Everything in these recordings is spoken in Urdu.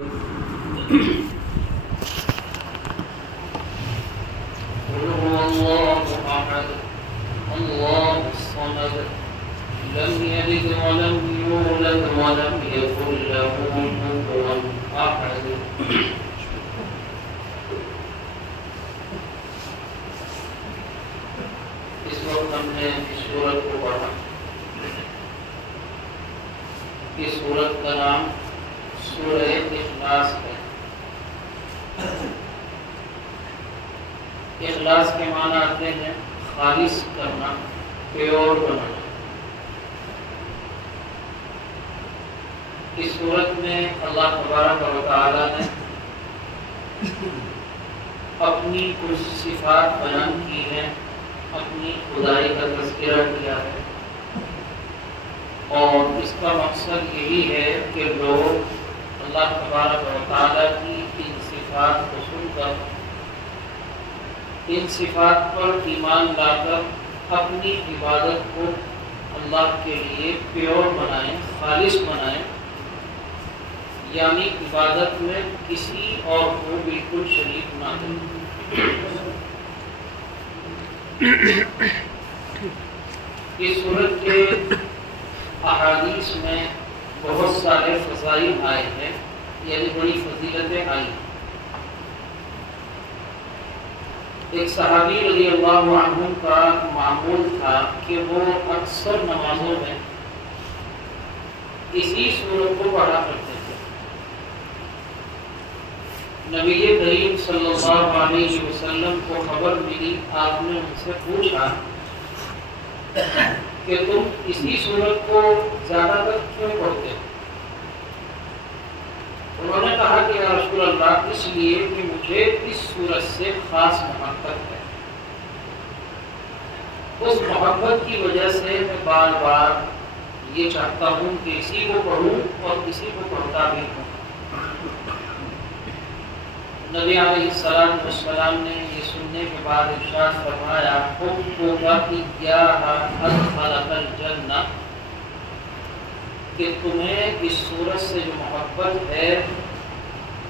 قل هو الله أحد الله الصمد لم يلد ولم يولد ولم يكن له كفوا أحد. اس وقت ہم نے اس سورت کو پڑھا. اس سورت کا نام سورہ اخلاص ہے. اخلاص کے معنی آتے ہیں خالص کرنا، پیور بنانا. اس صورت میں اللہ تبارک و تعالی نے اپنی کچھ صفات بیان کی ہیں، اپنی خدائی کا تذکرہ کیا ہے، اور اس کا مقصد یہی ہے کہ لوگ اللہ تبارک و تعالی کی ان صفات کو سن کر، ان صفات پر ایمان لا کر اپنی عبادت کو اللہ کے لیے پیور بنائیں، خالص بنائیں، یعنی عبادت میں کسی اور کو بالکل شریک نہ کریں. اس سورت کے احادیث میں بہت سارے فضائل آئے ہیں، یعنی بڑی فضیلتیں آئی. ایک صحابی رضی اللہ عنہ کا معمول تھا کہ وہ اکثر نمازوں میں اسی سورت کو پڑھا کرتے تھے. نبی کریم صلی اللہ علیہ وسلم کو خبر ملی، آپ نے ان سے پوچھا کہ تم اسی سورت کو زیادہ تر کیوں پڑھتے ہو؟ انہوں نے کہا کہ یا رسول اللہ، اس لیے کہ مجھے اس سورت سے خاص محبت ہے. اس محبت کی وجہ سے میں بار بار یہ چاہتا ہوں کہ اسی کو پڑھوں اور اسی کو پڑھتا بھی ہوں. نبی علیہ السلام نے یہ سننے کے بعد ارشاد فرمایا کہ تمہیں اس سورت سے جو محبت ہے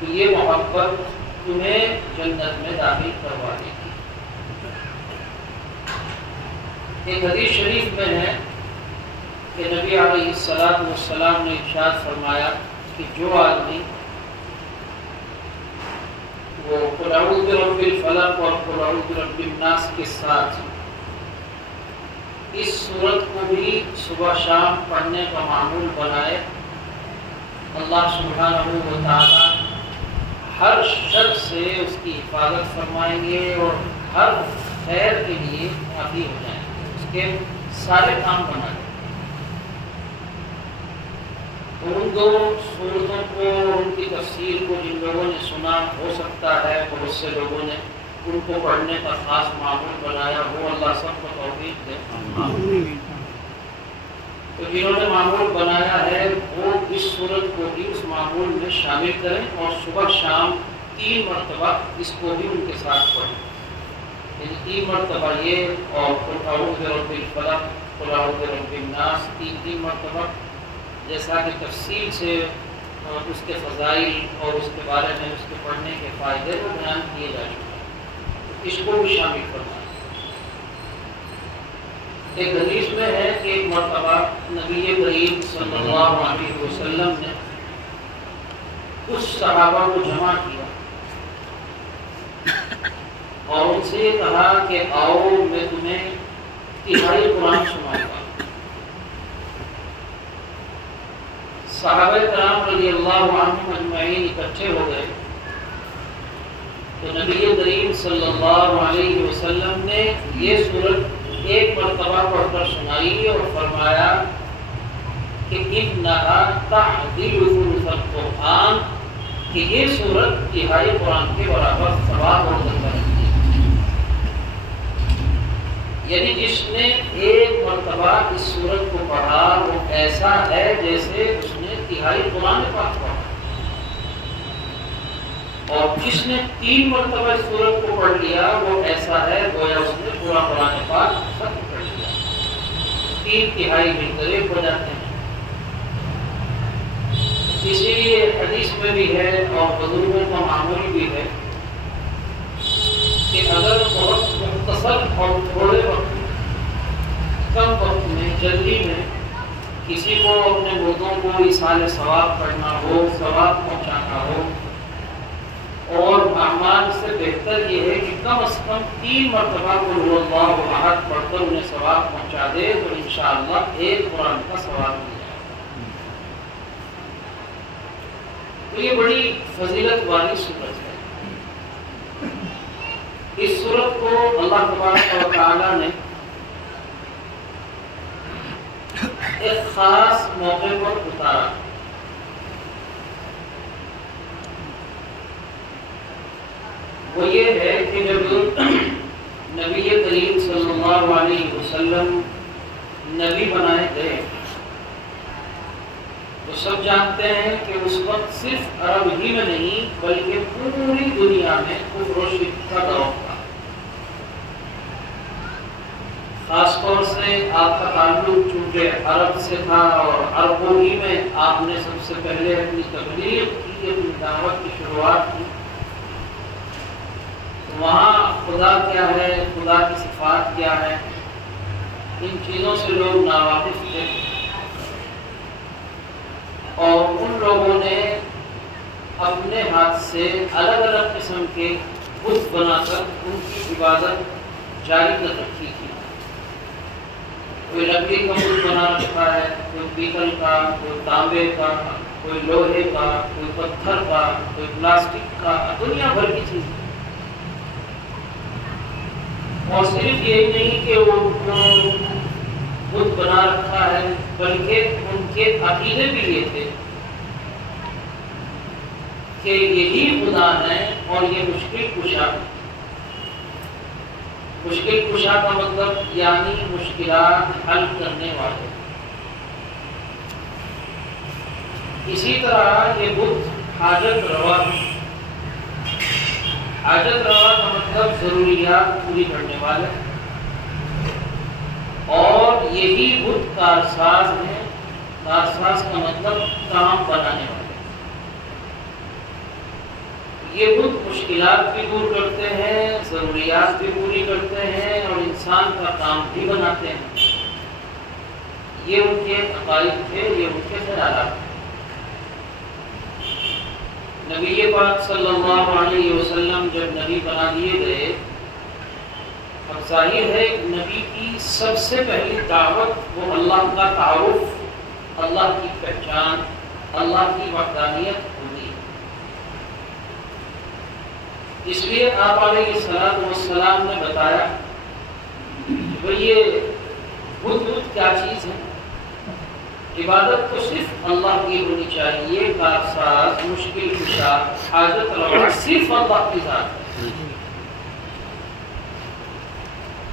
تو یہ محبت تمہیں جنت میں داخل کروا دے گی. ایک حدیث شریف میں ہے کہ نبی علیہ السلام نے ارشاد فرمایا کہ جو آدمی وہ قل اعوذ برب الفلق اور قل اعوذ برب الناس کے ساتھ اس سورت کو بھی صبح شام پڑھنے کا معمول بنائے، اللہ سبحانہ و تعالی ہر شر سے اس کی حفاظت فرمائیں گے اور ہر خیر کے لیے کافی ہو جائیں گے، اس کے سارے کام بنا دیں. ان دو صورتوں کو، ان کی تفسیر کو جن لوگوں نے سنا، ہو سکتا ہے بہت سے لوگوں نے ان کو پڑھنے کا خاص معمول بنایا ہو. اللہ سب کو توفیق دے. تو جنہوں نے معمول بنایا ہے وہ اس صورت کو بھی اس معمول میں شامل کریں اور صبح شام 3 مرتبہ اس کو بھی ان کے ساتھ پڑھیں. یعنی 3 مرتبہ یہ اور قل اعوذ برب الفلق، قل اعوذ برب الناس 3 مرتبہ، جیسا کہ تفصیل سے اس کے فضائل اور اس کے بارے میں اس کے پڑھنے کے فائدے کو بیان کیے جا چکے ہیں. اس کو بھی شامل کرنا ہے. ایک حدیث میں ہے کہ ایک مرتبہ نبی کریم صلی اللہ علیہ وسلم نے اس صحابہ کو جمع کیا اور ان سے یہ کہا کہ آؤ میں تمہیں تہائی قرآن سناؤں گا. صحابہ کرام رضی اللہ عنہم اجمعین اکٹھے ہو گئے تو نبی کریم صلی اللہ علیہ وسلم نے یہ سورت ایک مرتبہ پڑھ کر سنائی اور فرمایا کہ انہا تعدل ثلث القرآن، کہ یہ سورت تہائی قرآن کے برابر ثواب اور درجہ رکھتی ہے. یعنی جس نے ایک مرتبہ اس سورت کو پڑھا وہ ایسا ہے جیسے اس نے تہائی قرآن پاک پڑھا، اور جس نے 3 مرتبہ اس سورت کو پڑھ لیا وہ ایسا ہے گویا اس نے پورا قرآن پاک ختم کر لیا. 3 تہائی مل کر 1 ہو جاتے ہیں. اسی لیے حدیث میں بھی ہے معمول بھی ہے کہ اگر بہت مختصر اور تھوڑے وقت کم وقت میں جلدی میں کسی کو اپنے مردوں کو ایصال ثواب کرنا ہو، ثواب پہنچانا ہو، اور اعمال سے بہتر یہ ہے کہ کم از کم 3 مرتبہ قل هو اللہ احد پڑھ کر انہیں ثواب پہنچا دے تو انشاءاللہ ایک قرآن کا ثواب مل جائے۔ تو یہ بڑی فضیلت والی سورت ہے۔ اس سورت کو اللہ تبارک و تعالی نے ایک خاص موقع پر اتارا۔ وہ یہ ہے کہ جب نبی کریم صلی اللہ علیہ وسلم نبی بنائے گئے تو سب جانتے ہیں کہ اس وقت صرف عرب ہی میں نہیں بلکہ پوری دنیا میں کفر و شرک کا دور تھا۔ خاص طور سے آپ کا تعلق چونکہ عرب سے تھا اور عربوں ہی میں آپ نے سب سے پہلے اپنی تبلیغ کی، اپنی دعوت کی شروعات کی۔ وہاں خدا کیا ہے، خدا کی صفات کیا ہے، ان چیزوں سے لوگ ناواقف تھے، اور ان لوگوں نے اپنے ہاتھ سے الگ الگ قسم کے بت بنا کر ان کی عبادت جاری کر رکھی تھی۔ کوئی لکڑی کا بت بنا رکھا ہے، کوئی پیتل کا، کوئی تانبے کا، کوئی لوہے کا، کوئی پتھر کا، کوئی پلاسٹک کا، دنیا بھر کی چیز۔ اور صرف یہی نہیں کہ وہ بت بنا رکھا ہے بلکہ ان کے عقیدے بھی یہ تھے کہ یہی خدا ہے اور یہ مشکل کشا ہے۔ مشکل کشا کا مطلب یعنی مشکلات حل کرنے والے۔ اسی طرح یہ بت حاجت روا، حاجت روا کا مطلب ضروریات پوری کرنے والے، اور یہی بت کارساز ہے۔ کارساز کا مطلب کام بنانے والے۔ یہ بت مشکلات بھی دور کرتے ہیں، ضروریات بھی پوری کرتے ہیں، اور انسان کا کام بھی بناتے ہیں۔ یہ ان کے عقائد تھے، یہ ان کے خیالات تھے۔ نبی پاک صلی اللہ علیہ وسلم جب نبی بنا دیے گئے، اب ظاہر ہے نبی کی سب سے پہلی دعوت وہ اللہ کا تعارف، اللہ کی پہچان، اللہ کی وحدانیت ہوگی۔ اس لیے آپ علیہ السلام نے بتایا کہ بھئی یہ بت کیا چیز ہے، عبادت تو صرف اللہ کی ہونی چاہیے، کارساز، مشکل کشا، حاجت روا صرف اللہ کی ذات ہے۔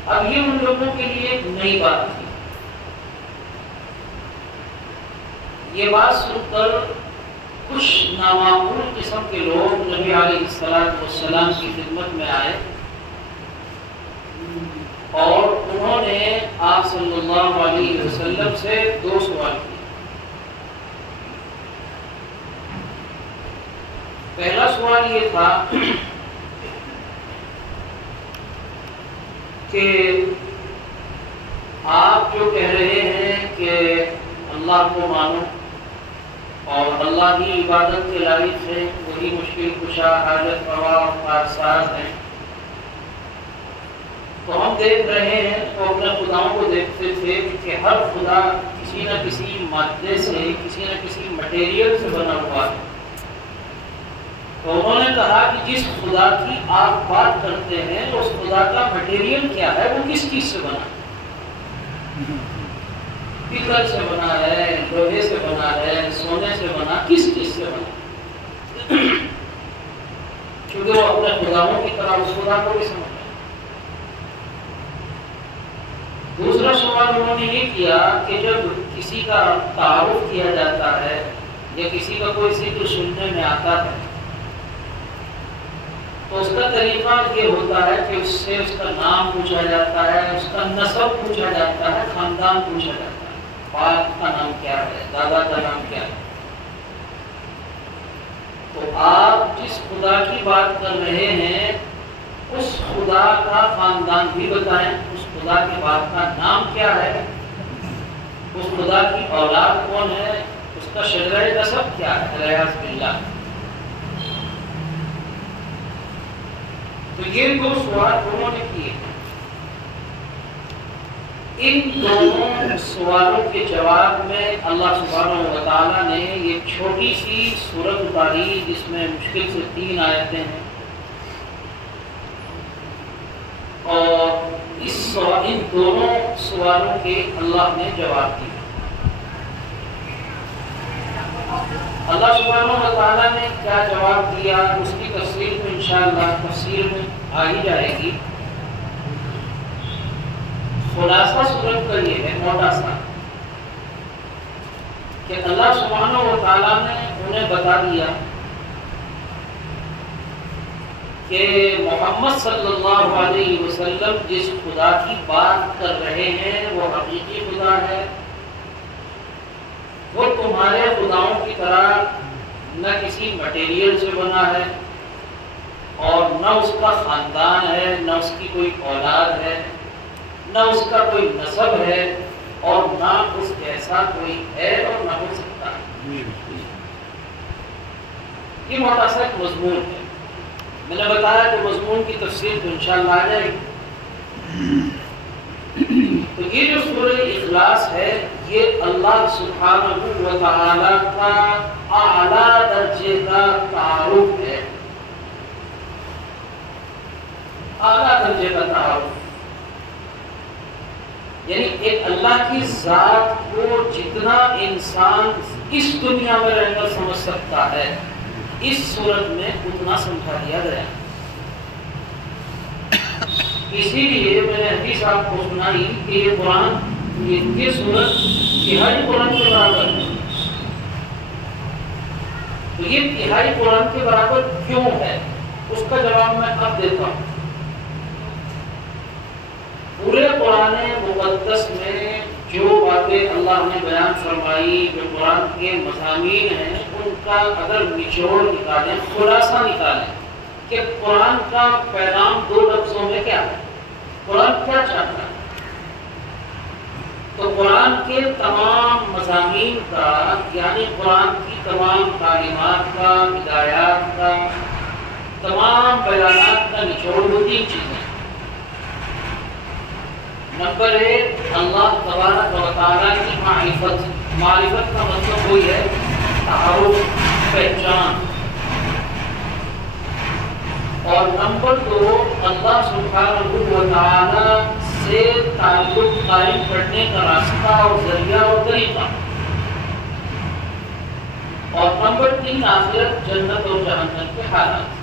اب یہ ان لوگوں کے لیے ایک نئی بات تھی۔ یہ بات سن کر کچھ نامعقول قسم کے لوگ نبی علیہ السلام کی خدمت میں آئے، اور انہوں نے آپ صلی اللہ علیہ وسلم سے 2 سوال کیے۔ پہلا سوال یہ تھا کہ آپ جو کہہ رہے ہیں کہ اللہ کو مانو اور اللہ کی عبادت کے لائق ہے، وہی مشکل کشا، حاجت روا اور کارساز ہیں، تو ہم دیکھ رہے ہیں تو اپنے خداؤں کو دیکھتے تھے کہ ہر خدا کسی نہ کسی مادے سے، کسی نہ کسی مٹیریل سے بنا ہوا ہے۔ تو انہوں نے کہا کہ جس خدا کی آپ بات کرتے ہیں اس خدا کا مٹیریل کیا ہے، وہ کس چیز سے بنا ہے؟ پیتل سے بنا ہے، لوہے سے بنا ہے، سونے سے بنا، کس چیز سے بنا؟ کیونکہ وہ اپنے خداؤں کی طرح اس خدا کو بھی سمجھتے ہیں۔ دوسرا سوال انہوں نے یہ کیا کہ جب کسی کا تعارف کیا جاتا ہے یا کسی کا کوئی ذکر سننے میں آتا ہے تو اس کا طریقہ یہ ہوتا ہے کہ اس سے اس کا نام پوچھا جاتا ہے، اس کا نسب پوچھا جاتا ہے، خاندان پوچھا جاتا ہے، باپ کا نام کیا ہے، دادا کا نام کیا ہے۔ تو آپ جس خدا کی بات کر رہے ہیں اس خدا کا خاندان بھی بتائیں، اس خدا کی بات کا نام کیا ہے، اس خدا کی اولاد کون ہے، اس کا شجرہ نسب کیا ہے، الیاذ باللہ۔ تو یہ دو سوال انہوں نے کیے۔ ان دونوں سوالوں کے جواب میں اللہ سبحانہ و تعالیٰ نے یہ چھوٹی سی سورت اتاری جس میں مشکل سے 3 آیتیں ہیں، اور ان دونوں سوالوں کے اللہ نے جواب دیا۔ اللہ سبحانہ و تعالیٰ نے کیا جواب دیا اس کی تفصیل میں انشاءاللہ تفسیر میں آ ہی جائے گی۔ خلاصہ صورت کا یہ ہے موٹا سا کہ اللہ سبحانہ و تعالیٰ نے انہیں بتا دیا کہ محمد صلی اللہ علیہ وسلم جس خدا کی بات کر رہے ہیں وہ حقیقی خدا ہے، وہ تمہارے خداؤں کی طرح نہ کسی مٹیریل سے بنا ہے اور نہ اس کا خاندان ہے، نہ اس کی کوئی اولاد ہے، نہ اس کا کوئی نسب ہے، اور نہ اس جیسا کوئی ہے اور نہ ہو سکتا ہے۔ یہ موٹا سا ایک مضمون ہے، میں نے بتایا کہ مضمون کی تفصیل تو انشاءاللہ آ جائے گی۔ تو یہ جو سورہ اخلاص ہے یہ اللہ سبحانہ و تعالیٰ کا اعلیٰ درجے کا تعارف ہے، اعلیٰ درجے کا تعارف، یعنی ایک اللہ کی ذات کو جتنا انسان اس دنیا میں رہ کر سمجھ سکتا ہے اس صورت میں اتنا سمجھا دیا گیا۔ اسی لیے میں نے حدیث آپ کو سنائی کہ یہ قرآن یہ صورت تہائی قرآن کے برابر ہے۔ تو یہ تہائی قرآن کے برابر کیوں ہے اس کا جواب میں اب دیتا ہوں۔ پورے قرآن مقدس میں جو باتیں اللہ نے بیان فرمائی، جو قرآن کے مضامین ہیں، ان کا اگر نچوڑ نکالیں، خلاصہ نکالیں کہ قرآن کا پیغام 2 لفظوں میں کیا ہے، قرآن کیا چاہتا ہے، تو قرآن کے تمام مضامین کا، یعنی قرآن کی تمام تعلیمات کا، ہدایات کا، تمام بیانات کا نچوڑ وہ 3 چیزیں۔ نمبر 1 اللہ تبارک و تعالیٰ کی معرفت، معرفت کا مطلب وہی ہے تعارف، پہچان، اور نمبر 2 اللہ سبحانہ و تعالیٰ سے تعلق قائم کرنے کا راستہ اور ذریعہ اور طریقہ، اور نمبر 3 آخرت، جنت اور جہنم کے حالات۔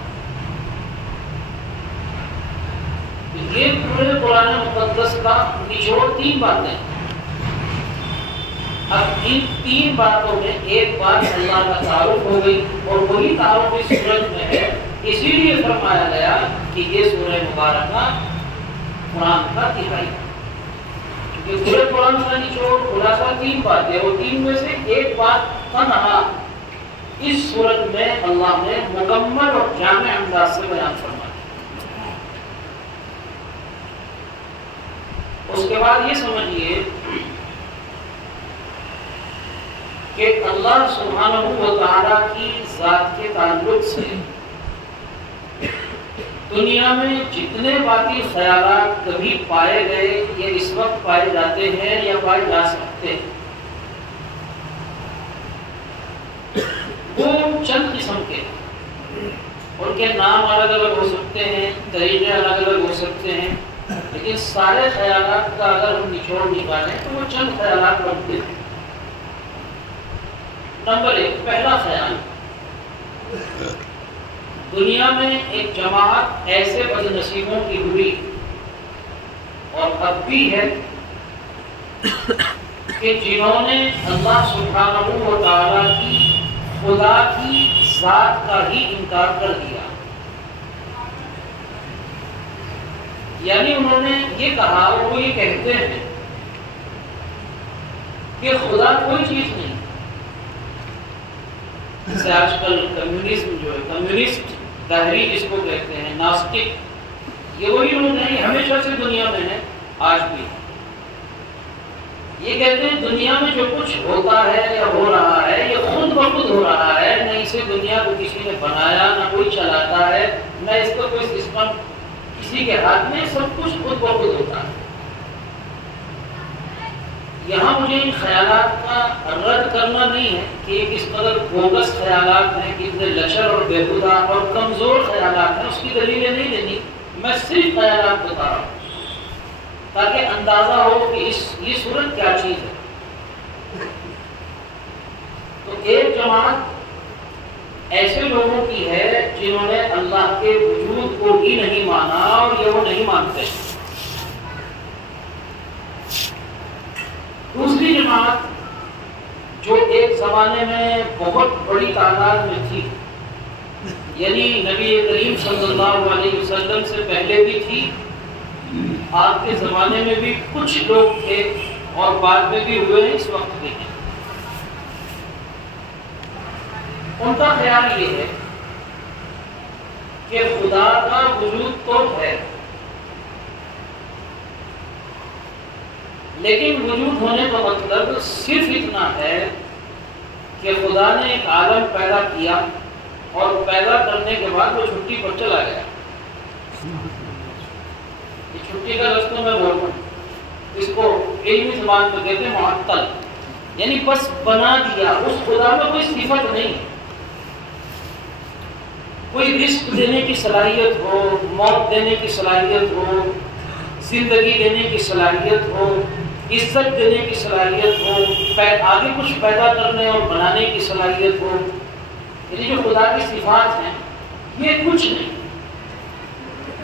یہ پورے قرآن مقدس کا نچوڑ 3 باتیں۔ اب ان 3 باتوں میں ایک بات اللہ کا تعارف ہو گئی، اور وہی تعارف اس سورت میں ہے، اسی لیے فرمایا گیا کہ یہ سورہ مبارکہ قرآن کا تہائی ہے، کیونکہ پورے قرآن کا نچوڑ خلاصہ 3 باتیں، اور 3 میں سے ایک بات تنہا اس سورت میں اللہ نے مکمل اور جامع انداز سے بیان فرمایا۔ اس کے بعد یہ سمجھیے کہ اللہ سبحانہ و تعالیٰ کی ذات کے تعلق سے دنیا میں جتنے باقی خیالات کبھی پائے گئے یا اس وقت پائے جاتے ہیں یا پائے جا سکتے ہیں، وہ چند قسم کے، ان کے نام الگ الگ ہو سکتے ہیں، طریقے الگ الگ ہو سکتے ہیں، لیکن سارے خیالات کا اگر ہم نچوڑ نکالیں تو وہ چند خیالات بنتے ہیں۔ نمبر 1 پہلا خیال، دنیا میں ایک جماعت ایسے بد نصیبوں کی ہوئی اور اب بھی ہے کہ جنہوں نے اللہ سبحانہ و تعالیٰ کی خدا کی ذات کا ہی انکار کر دیا، یعنی انہوں نے یہ کہا، وہ یہ کہتے ہیں کہ خدا کوئی چیز نہیں، جیسے آج کل کمیونزم جو ہے، کمیونسٹ دہری جس کو کہتے ہیں، ناستک، یہ وہی لوگ ہیں، ہمیشہ سے دنیا میں ہیں، آج بھی یہ کہتے ہیں دنیا میں جو کچھ ہوتا ہے یا ہو رہا ہے یہ خود بخود ہو رہا ہے، نہ اسے دنیا کو کسی نے بنایا، نہ کوئی چلاتا ہے، نہ اس کا کوئی سسٹم کسی کے ہاتھ میں، سب کچھ خود بخود ہوتا ہے۔ یہاں مجھے ان خیالات کا رد کرنا نہیں ہے کہ یہ کس قدر بوگس خیالات ہیں، کتنے لچر اور بےہودہ اور کمزور خیالات ہیں، اس کی دلیلیں نہیں دینی، میں صرف خیالات بتا رہا ہوں تاکہ اندازہ ہو کہ یہ صورت کیا چیز ہے۔ تو ایک جماعت ایسے لوگوں کی ہے جنہوں نے اللہ کے وجود کو ہی نہیں مانا اور یہ وہ نہیں مانتے۔ دوسری جماعت جو ایک زمانے میں بہت بڑی تعداد میں تھی، یعنی نبی کریم صلی اللہ علیہ وسلم سے پہلے بھی تھی، آپ کے زمانے میں بھی کچھ لوگ تھے اور بعد میں بھی ہوئے ہیں، اس وقت بھی ہیں۔ ان کا خیال یہ ہے کہ خدا کا وجود تو ہے، لیکن وجود ہونے کا مطلب صرف اتنا ہے کہ خدا نے ایک عالم پیدا کیا اور پیدا کرنے کے بعد وہ چھٹی پر چلا گیا۔ یہ چھٹی کا لفظ تو میں بول رہا ہوں، اس کو علمی زبان میں کہتے ہیں معطل، یعنی بس بنا دیا۔ اس خدا میں کوئی صفت نہیں، کوئی رزق دینے کی صلاحیت ہو، موت دینے کی صلاحیت ہو، زندگی دینے کی صلاحیت ہو، عزت دینے کی صلاحیت ہو، آگے کچھ پیدا کرنے اور بنانے کی صلاحیت ہو، یعنی جو خدا کی صفات ہیں یہ کچھ نہیں،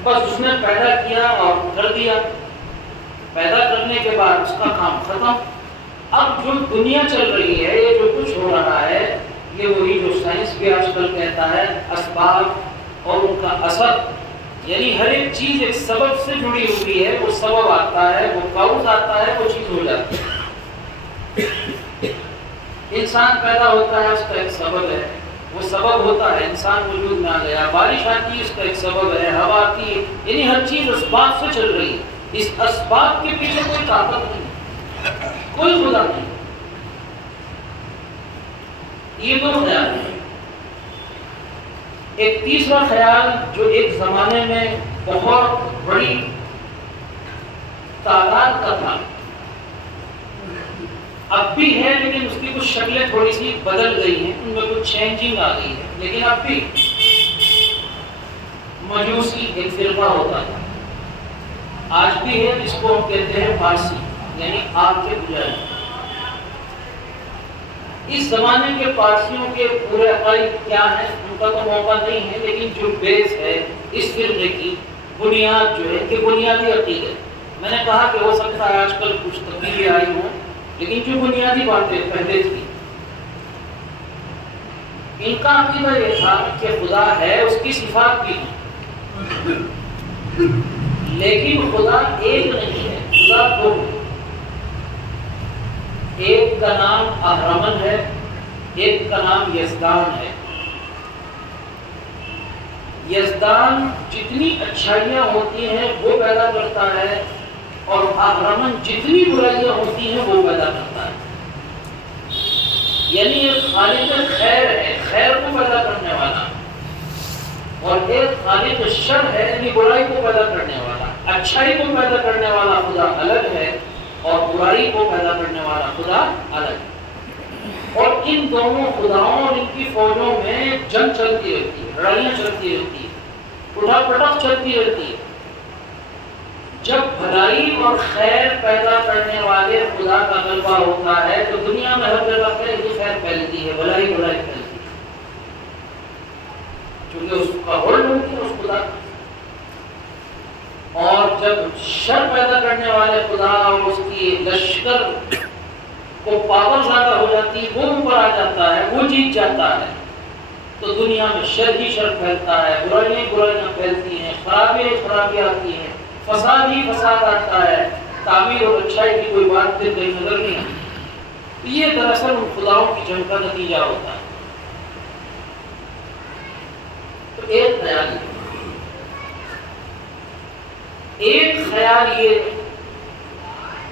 بس اس نے پیدا کیا اور کر دیا، پیدا کرنے کے بعد اس کا کام ختم۔ اب جو دنیا چل رہی ہے، یہ جو کچھ ہو رہا ہے، یہ وہی جو سائنس بھی آج کل کہتا ہے اسباب اور ان کا اثر، یعنی ہر ایک چیز ایک سبب سے جڑی ہوئی ہے، وہ سبب آتا ہے، وہ کاؤز آتا ہے، وہ چیز ہو جاتی ہے۔ انسان پیدا ہوتا ہے، اس کا ایک سبب ہے، وہ سبب ہوتا ہے، انسان وجود میں آ گیا، بارش آتی ہے، اس کا ایک سبب ہے، ہوا آتی ہے، یعنی ہر چیز اسباب سے چل رہی ہے۔ اس اسباب کے پیچھے کوئی طاقت نہیں، کوئی خدا نہیں۔ یہ دو خیال ہیں۔ ایک تیسرا خیال جو ایک زمانے میں بہت بڑی تعداد کا تھا، اب بھی ہے لیکن اس کی کچھ شکلیں تھوڑی سی بدل گئی ہیں، ان میں کچھ چینجنگ آ گئی ہے، لیکن اب بھی مجوسی ایک فرقہ ہوتا تھا، آج بھی ہے، جس کو ہم کہتے ہیں پارسی، یعنی آگ کے پجاری۔ اس زمانے کے پارسیوں کے پورے عقائد کیا ہیں ان کا تو موقع نہیں ہے، لیکن جو بیس ہے اس فرقے کی بنیاد جو ہے کہ بنیادی عقیدے، میں نے کہا کہ ہو سکتا ہے آج کل کچھ تبدیلی آئی ہوں، لیکن جو بنیادی باتیں پہلے تھی، ان کا عقیدہ یہ تھا کہ خدا ہے، اس کی صفات بھی ہیں، لیکن خدا ایک نہیں ہے، خدا دو ہے۔ ایک کا نام اہرمن ہے، ایک کا نام یزدان ہے۔ یزدان جتنی اچھائیاں ہوتی ہیں وہ پیدا کرتا ہے، اور اہرمن جتنی برائیاں ہوتی ہیں وہ پیدا کرتا ہے، یعنی ایک خالق خیر ہے، خیر کو پیدا کرنے والا، اور ایک خالق شر ہے، یعنی برائی کو پیدا کرنے والا۔ اچھائی کو پیدا کرنے والا خدا الگ ہے اور برائی کو پیدا کرنے والا خدا الگ ہے، اور ان دونوں خداؤں اور ان کی فوجوں میں جنگ چلتی رہتی ہے، لڑائیاں چلتی رہتی ہے، اٹھا پٹک چلتی رہتی ہے۔ جب بھلائی اور خیر پیدا کرنے والے خدا کا غلبہ ہوتا ہے تو دنیا میں ہر جگہ خیر ہی خیر پھیلتی ہے، بھلائی بھلائی پھیلتی ہے، کیونکہ اس کا ہولڈ ہوتی ہے اس خدا کا۔ اور جب شر پیدا کرنے والے خدا اور اس کی لشکر کو پاور زیادہ ہو جاتی ہے، وہ اوپر آ جاتا ہے، وہ جیت جاتا ہے، تو دنیا میں شر ہی شر پھیلتا ہے، برائیاں برائیاں پھیلتی ہیں، خرابیاں آتی ہیں، فساد ہی فساد آتا ہے، تعمیر اور اچھائی کی کوئی بات پھر کہیں نظر نہیں آتی۔ یہ دراصل ان خداؤں کی جنگ کا نتیجہ ہوتا ہے۔ خیال یہ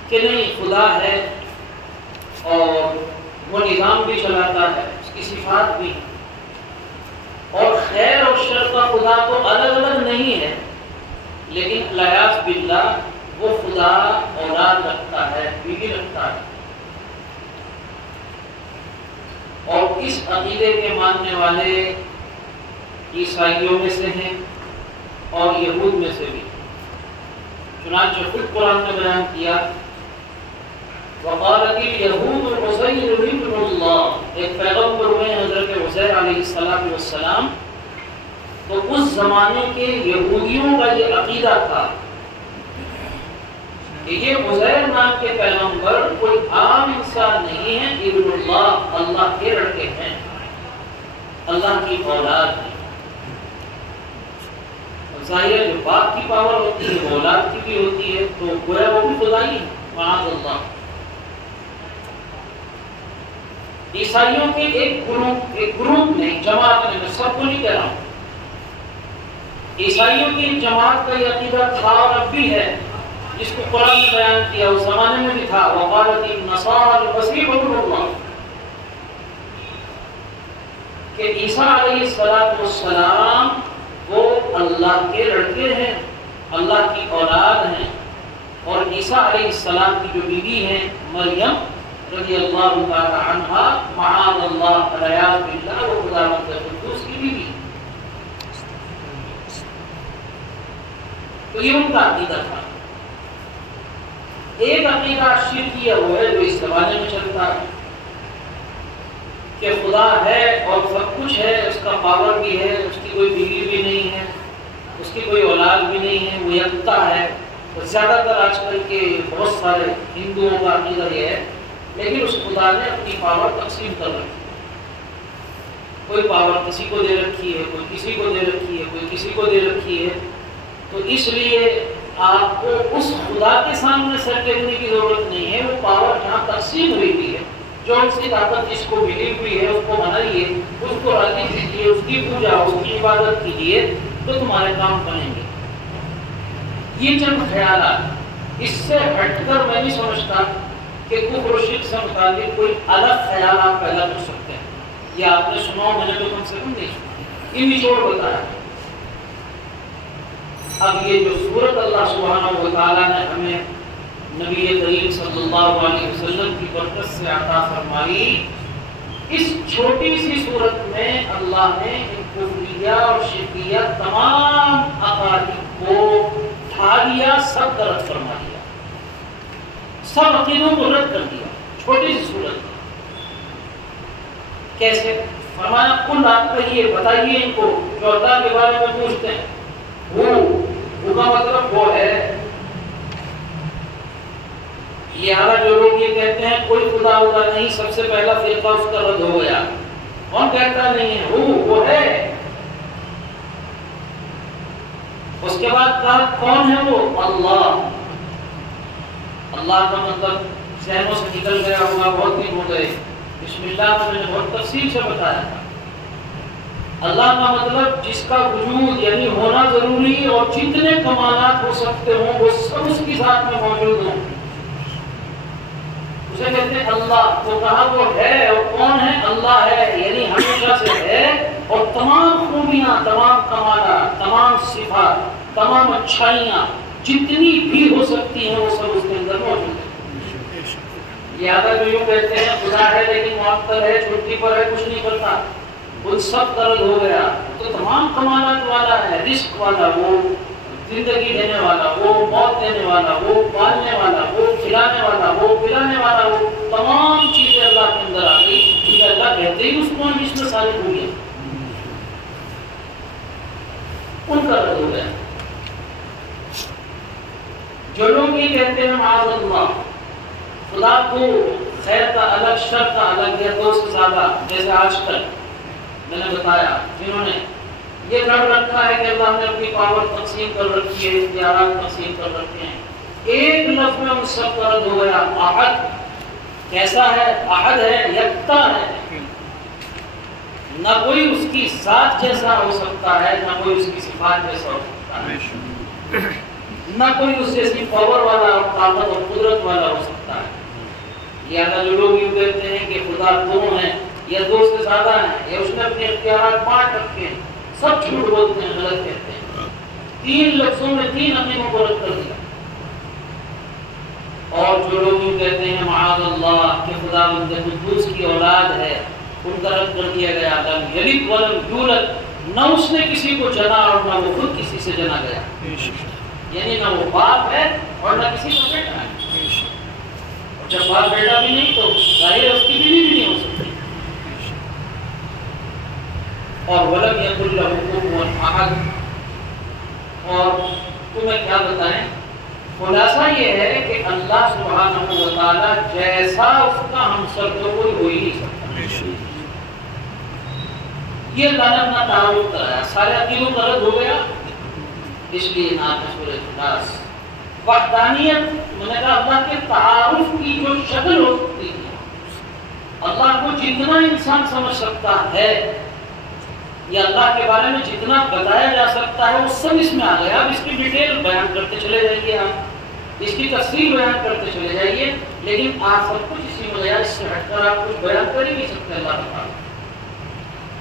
کہ نہیں خدا ہے اور وہ نظام بھی چلاتا ہے، اس کی صفات بھی، اور خیر اور شر کا خدا تو الگ الگ نہیں ہے، لیکن الیاذ باللہ وہ خدا اولاد رکھتا ہے، بیوی رکھتا ہے، اور اس عقیدے کے ماننے والے عیسائیوں میں سے ہیں اور یہود میں سے بھی۔ چنانچہ خود قرآن نے بیان کیا وقالت اليهود عزير ابن اللہ، ایک پیغمبر ہوئے حضرت عزیر علیہ السلام، تو اس زمانے کے یہودیوں کا یہ عقیدہ تھا کہ یہ عزیر نام کے پیغمبر کوئی عام انسان نہیں ہے، ابن اللہ، اللہ کے لڑکے ہیں، اللہ کی اولاد ہے۔ ظاہر ہے جو باپ کی پاور ہوتی ہے وہ اولاد کی بھی ہوتی ہے، تو گویا وہ بھی خدائی ہے، معاذ اللہ۔ عیسائیوں کے ایک گروپ نے، جماعت نے، میں سب کو نہیں کہہ رہا ہوں، عیسائیوں کی ایک جماعت کا یہ عقیدہ تھا اور اب بھی ہے، جس کو قرآن نے بیان کیا، اس زمانے میں بھی تھا، وقالت النصارى المسیح ابن اللہ، کہ عیسیٰ علیہ السلام وہ اللہ کے لڑکے ہیں، اللہ کی اولاد ہیں، اور عیسیٰ علیہ السلام کی جو بیوی ہیں مریم رضی اللہ تعالی عنہا، معاذ اللہ، الیاذ باللہ، وہ خداوند قدوس کی بیوی۔ تو یہ ان کا عقیدہ تھا۔ ایک عقیدہ شرکیہ وہ ہے جو اس زمانے میں چلتا ہے کہ خدا ہے اور سب کچھ ہے، اس کا پاور بھی ہے، اس کی کوئی بیوی بھی نہیں ہے، اس کی کوئی اولاد بھی نہیں ہے، وہ یکتا ہے۔ زیادہ تر آج کل کے بہت سارے ہندوؤں کا عقیدہ یہ ہے، لیکن اس خدا نے اپنی پاور تقسیم کر رکھی ہے، کوئی پاور کسی کو دے رکھی ہے، کوئی کسی کو دے رکھی ہے، کوئی کسی کو دے رکھی ہے۔ تو اس لیے آپ کو اس خدا کے سامنے سر ٹیکنے کی ضرورت نہیں ہے، وہ پاور جہاں تقسیم ہوئی ہوئی ہے، جو اس کی طاقت جس کو ملی ہوئی ہے اس کو منائیے، اس کو راضی کیجیے، اس کی پوجا، اس کی عبادت کیجیے، تو تمہارے کام بنیں گے۔ یہ چند خیالات، اس سے ہٹ کر میں نہیں سمجھتا کہ کفر و شرک سے متعلق کوئی الگ خیال آپ پیدا کر سکتے ہیں۔ یہ آپ نے سنا ہو، میں نے تو کم سے کم نہیں سنا، یہ نچوڑ بتایا۔ اب یہ جو صورت اللہ سبحانہ و تعالیٰ نے ہمیں نبی کریم صلی اللہ علیہ وسلم کی برکت سے عطا فرمائی، اس چھوٹی سی صورت میں اللہ نے ان کفریہ اور شرکیہ تمام عقائد کو اٹھا دیا، سب کا رد فرما دیا، سب عقیدوں کو رد کر دیا، چھوٹی سی صورت میں۔ کیسے؟ فرمایا کل آپ کہیے، بتائیے ان کو جو اللہ کے بارے میں پوچھتے ہیں، وہ کا مطلب وہ ہے، لہٰذا جو لوگ یہ کہتے ہیں کوئی خدا ہوگا نہیں، سب سے پہلا فرقہ اس کا رد ہو گیا۔ کون کہتا نہیں ہے؟ وہ ہے۔ اس کے بعد کہا کون ہے وہ؟ اللہ۔ اللہ کا مطلب ذہنوں سے نکل گیا ہوگا، بہت دن ہو گئے، بسم اللہ میں نے بہت تفصیل سے بتایا تھا۔ اللہ کا مطلب جس کا وجود یعنی ہونا ضروری اور جتنے کمالات ہو سکتے ہوں وہ سب اس کی ذات میں موجود ہوں، اسے کہتے ہیں اللہ۔ تو کہا وہ ہے، اور کون ہے؟ اللہ ہے، یعنی ہمیشہ سے ہے، اور تمام خوبیاں، تمام کمالات، تمام صفات، تمام اچھائیاں جتنی بھی ہو سکتی ہیں وہ سب اس کے اندر موجود ہیں۔ لہٰذا جو یوں کہتے ہیں خدا ہے لیکن معطل ہے، چھٹی پر ہے، کچھ نہیں کرتا، وہ سب درد ہو گیا، تو تمام کمالات والا ہے، رزق والا، وہ زندگی دینے والا، وہ موت دینے والا، وہ پالنے والا، وہ کھلانے والا، وہ پلانے والا، وہ تمام چیزیں اللہ کے اندر آ گئی، کیونکہ اللہ کہتے ہی اس کو جس میں ساری خوبیاں، ان کا رد ہو گیا۔ جو لوگ یہ کہتے ہیں معاذ اللہ خدا کو خیر کا الگ، شر کا الگ، یا دو سے زیادہ، جیسے آج کل میں نے بتایا جنہوں نے یہ گڑھ رکھا ہے کہ اللہ نے اپنی پاور تقسیم کر رکھی ہے، اختیارات تقسیم کر رکھے ہیں، ایک لفظ میں ان سب کا رد ہو گیا۔ احد کیسا ہے؟ احد ہے، یکتا ہے، نہ کوئی اس کی ذات جیسا ہو سکتا ہے، نہ کوئی اس کی صفات جیسا ہو سکتا ہے، نہ کوئی اس جیسی پاور والا اور طاقت اور قدرت والا ہو سکتا ہے. لہٰذا جو لوگ یوں کہتے ہیں کہ خدا دو ہیں یا دو سے زیادہ ہیں یا اس نے اپنے اختیارات بانٹ رکھے ہیں، سب جھوٹ بولتے ہیں، غلط کہتے ہیں. 3 لفظوں میں 3 عقیدوں کو رد کر دیا. اور جو لوگ یوں کہتے ہیں معاذ اللہ کہ خدا بند قدوس کی اولاد ہے، ان کا رد کر دیا گیا. لم یلد ولم یولد، نہ اس نے کسی کو جنا اور نہ وہ خود کسی سے جنا گیا. یعنی نہ وہ باپ ہے اور نہ کسی کا بیٹا ہے. اور جب باپ بیٹا بھی نہیں تو ظاہر ہے اس کی بیوی بھی نہیں ہو سکتی. اور ولم یکن لہ کفوا احد. اور تمہیں کیا بتائیں، خلاصہ یہ ہے کہ اللہ سبحانہ و تعالیٰ جیسا اس کا ہمسر تو کوئی ہو ہی نہیں سکتا. یہ اللہ نے اپنا تعارف کرایا، سارے عقیدوں کا رد ہو گیا. اس لیے نام ہے سورۃ اخلاص. وحدانیت میں نے کہا اللہ کے تعارف کی جو شکل ہو سکتی ہے، اللہ کو جتنا انسان سمجھ سکتا ہے یا اللہ کے بارے میں جتنا بتایا جا سکتا ہے وہ سب اس میں آ گیا. اب اس کی ڈیٹیل بیان کرتے چلے جائیے، آپ اس کی تفصیل بیان کرتے چلے جائیے، لیکن آپ سب کچھ اسی میں گیا. اس سے ہٹ کر آپ کچھ بیان کر ہی نہیں سکتے. اللہ تعالیٰ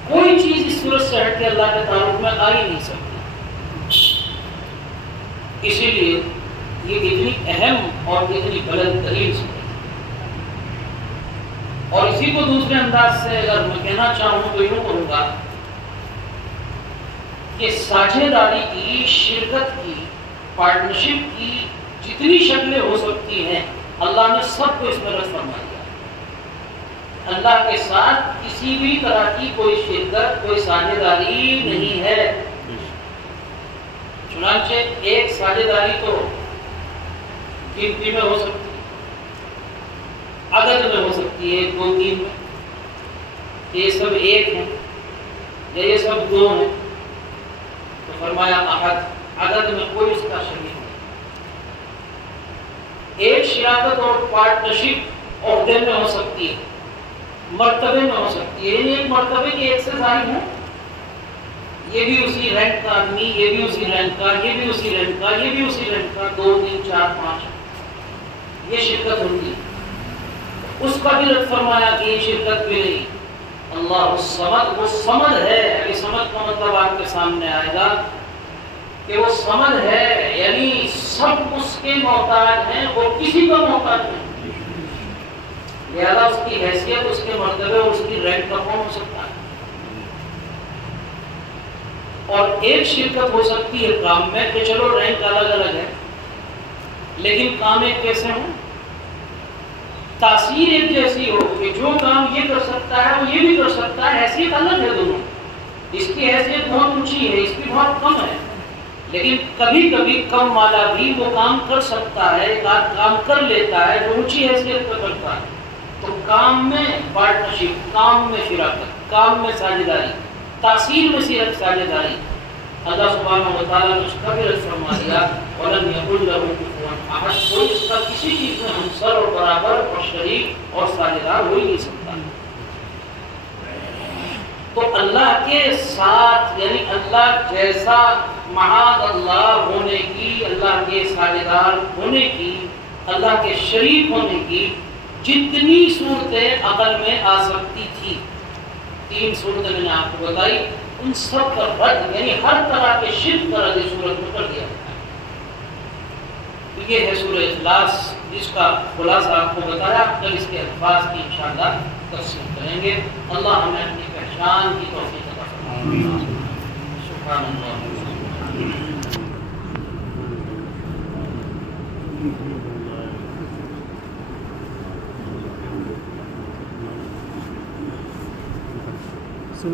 کوئی چیز اس صورت سے ہٹ کے اللہ کے تعارف میں آ ہی نہیں سکتی. اسی لیے یہ اتنی اہم اور اتنی بلند ترین صورت. اور اسی کو دوسرے انداز سے اگر میں کہنا چاہوں تو یوں کروں گا کہ ساجھے داری کی، شرکت کی، پارٹنرشپ کی جتنی شکلیں ہو سکتی ہیں اللہ نے سب کو اس میں رد فرما دیا. اللہ کے ساتھ کسی بھی طرح کی کوئی شرکت، کوئی ساجھے داری نہیں ہے. چنانچہ ایک ساجھے داری تو گنتی میں ہو سکتی ہے، عدد میں ہو سکتی ہے، 2 3 میں. یہ سب ایک ہیں یا یہ سب 2 ہیں تو فرمایا احد، عدد میں کوئی اس کا شریک نہیں. ایک شراکت اور پارٹنرشپ عہدے میں ہو سکتی ہے، مرتبے میں ہو سکتی ہے. یعنی ایک مرتبے کے ایک سے زائد ہیں، یہ بھی اسی رینک کا آدمی، یہ بھی اسی رینک کا، یہ بھی اسی رینک کا، یہ بھی اسی رینک کا، 2 3 4 5 یہ شرکت ہوتی ہے. اس کا بھی رد فرمایا کہ یہ شرکت بھی نہیں. اللہ الصمد، وہ صمد ہے. ابھی صمد کا مطلب آپ کے سامنے آئے گا کہ وہ صمد ہے، یعنی سب اس کے محتاج ہیں، وہ کسی کا محتاج نہیں. لہذا اس کی حیثیت، اس کے مرتبے اور اس کی رینک کا کون ہو سکتا ہے. اور ایک شرکت ہو سکتی ہے کام میں کہ چلو رینک الگ الگ ہے لیکن کام ایک کیسے ہو، تاثیر ایک جیسی ہو کہ جو کام یہ کر سکتا ہے وہ یہ بھی کر سکتا ہے. حیثیت الگ ہے دونوں، اس کی حیثیت بہت اونچی ہے، اس کی بہت کم ہے، لیکن کبھی کبھی کم والا بھی وہ کام کر سکتا ہے، ایک آدھ کام کر لیتا ہے جو اونچی حیثیت پہ کرتا ہے. تو کام میں پارٹنرشپ، کام میں شراکت، کام میں ساجھیداری، تاثیر میں صرف ساجھیداری. اللہ سبحانہ و تعالیٰ نے اس کا بھی رد فرما دیا وَلَمْ يَكُنْ لَهُ كُفُوًا أَحَدٌ. کوئی اس کا کسی چیز میں ہمسر اور برابر اور شریک اور ساجھیدار ہو ہی نہیں سکتا. تو اللہ کے ساتھ یعنی اللہ جیسا معاذ اللہ ہونے کی، اللہ کے ساجھیدار ہونے کی، اللہ کے شریک ہونے کی جتنی صورتیں عقل میں آ سکتی تھی، 3 صورتیں میں نے آپ کو بتائی، ان سب کا رد یعنی ہر طرح کے شرک کا رد صورت میں کر دیا. یہ ہے سورہ اخلاص جس کا خلاصہ آپ کو بتایا. کل اس کے الفاظ کی انشاءاللہ تفصیل کریں گے. اللہ ہمیں اپنی پہچان کی توفیق عطا فرمائے. سبحان اللہ. So